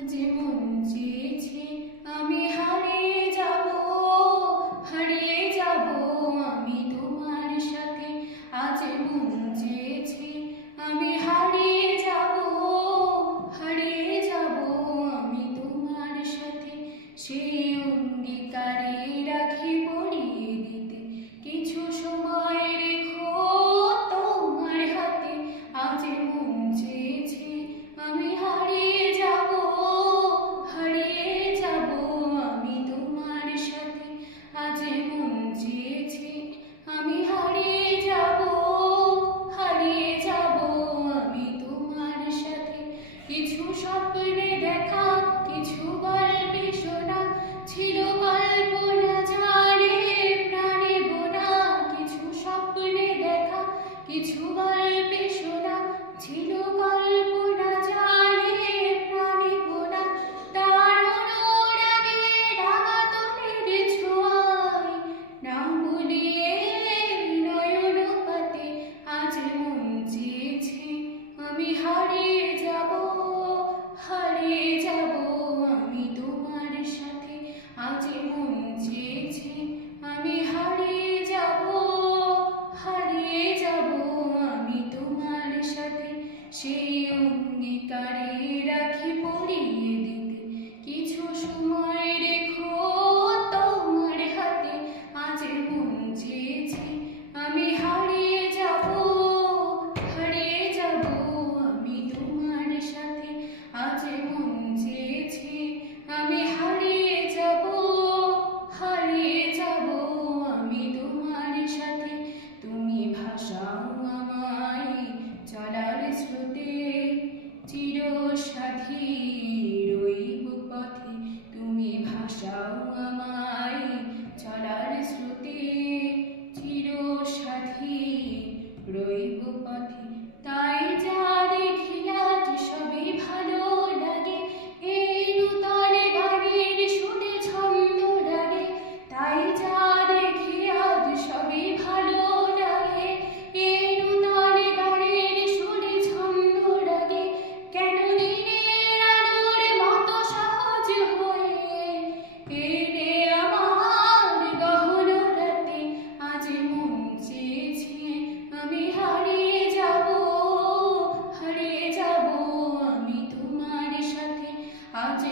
যে মন চেয়েছে আমি হারিয়ে যাব আমি তোমার সাথে। আজ মন চেয়েছে আমি হারিয়ে যাব আমি তোমার সাথে। সেই অঙ্গীকারে রাখি পরিয়ে দিতে কিছু সময় রেখো তোমার হাতে। আজ মন চেয়েছে আমি হারিয়ে যাব আমি তোমার সাথে। আজ মন চেয়েছে আমি হারিয়ে যাব আমি তোমার সাথে। কিছু স্বপ্নে দেখা, কিছু গল্পে শোনা, ছিল কল্পনা জানে প্রাণে বোনা। কিছু স্বপ্নে দেখা, কিছু গল্পে শোনা, ছিল কল্পনা জানে প্রাণে বোনা। তার অনুরাগে রাঙা তলের ছোঁয়ায় নাম বলিয়ে নয়ন পাতে। আজ মন চেয়েছে আমি হারিয়ে যাব আমি তোমার সাথে। আজ মন চেয়েছে আমি হারিয়ে যাব আমি তোমার সাথে। সেই অঙ্গীকারে রাখি পরিয়ে দিতে কিছু সময় রেখো তোমার হাতে। আজ মন চেয়েছে আমি হারিয়ে যাব আমি তোমার সাথে। আজ মন চেয়েছে আমি হারিয়ে যাব আমি তোমার সাথে। তুমি ভাসাও আমায় চলার স্রোতে, চিরসাথী রইব পথে। তুমি ভাসাও আমায় চলার স্রোতে, চিরসাথী রইব পথে। তাই যা দেখি আজ সবই ভালো লাগে, এই নূতন গানের সুরে ছন্দ লাগে। তাই যা দেখি আজ সবই ভালো লাগে, এই নূতন গানের সুরে ছন্দ লাগে। কেন দিনের আলোর মতো সহজ হয়ে এলে আমার গহন রাতে। আজ মন চেয়েছে আমি হারিয়ে যাব আমি তোমার সাথে। আজ